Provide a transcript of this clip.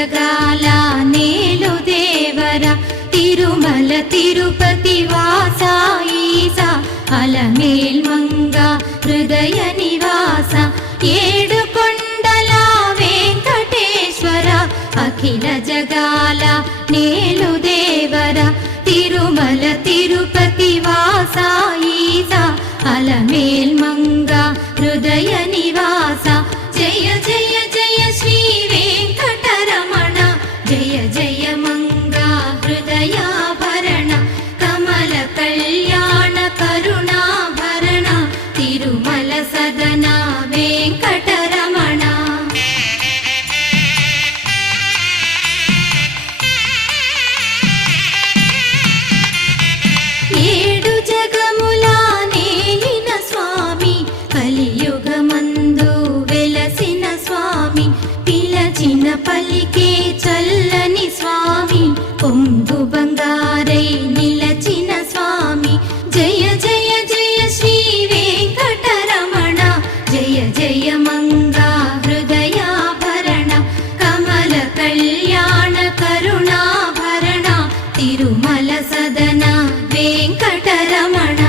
జగాల నేలు దేవర తిరుమల తిరుపతి వాస ఈసా అలమేల్ మంగ హృదయ నివాస ఏడు కొండల వెంకటేశ్వర అఖిల జగాల నేలు దేవర తిరుమల తిరుపతి వాస ఈసా అలమేల్ మంగ హృదయ నివాస జయ జయ జయ శ్రీ వెంకటరమణ జయ జయ మంగ హృదయాభరణ కమల కళ్యాణ కరుణాభరణ తిరుమల సదన వెంకటరమణ. ఏడు జగముల నేలిన స్వామి కలియుగమందు వెలసిన స్వామి పిలచిన పలికే చల్లని స్వామి పొంగు బంగారై నిలచిన స్వామి జయ జయ జయ శ్రీ వెంకటరమణ జయ జయ మంగా హృదయాభరణ కమల కళ్యాణ కరుణాభరణ తిరుమల సదన వెంకటరమణ.